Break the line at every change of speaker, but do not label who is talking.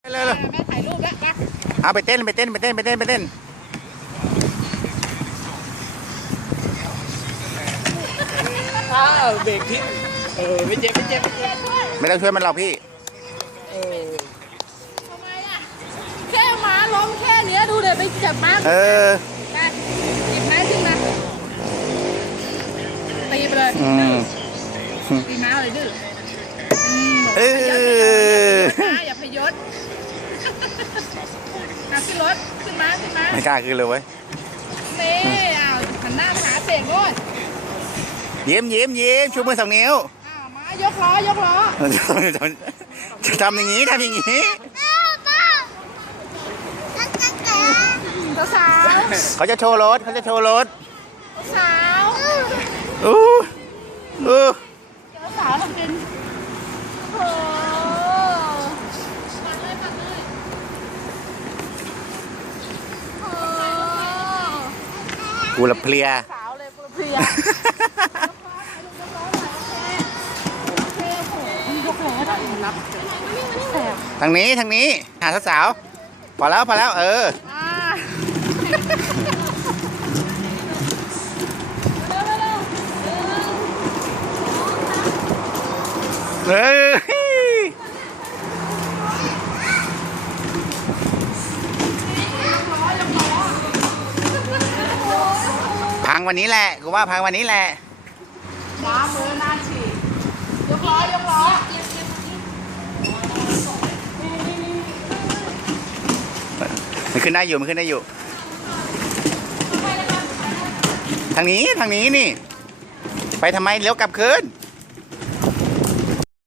เลย
แม่ถ่ายรูปแล้วนะ
เอาไปเต้นไปเต้นไปเต้นไปเต้นไปเต้น
เบรกทิ้งไม่เจ็บไม่เจ็บ
ไม่ต้องช่วยมันหรอกพี่
ทำไมอ่ะแค่ม้าล้มแค่เนี้ยดูเดี๋ยวไปจับม้าไปหยิบม้าขึ้นมาตีไปเลยตีม้าเลยดื้ออย่าพยศขึ้นรถขึ้นม้าขึ้นม้า
ไม่กล้าขึ้นเลยเว้ย
นี่หันหน้ามาหาเสกด้วย
ยิ้มชูมือ2 นิ้ว
ม้ายกล้อยกล้อ
จะทำอย่างนี้ทำอย่างนี้
สาว
เขาจะโชว์รถ
สาว สาวทำเป็นโอ้
กูละเพลีย
สาวเลยกูละเพลียยกล้อรับแสบ
ทางนี้หาสาวพอแล้วพังวันนี้แหละกูว่าพังวันนี้แหละ
น้ามือหน้าฉีกยกล้
มันขึ้นได้อยู่ทางนี้นี่ไปทำไมเลี้ยวกลับคืน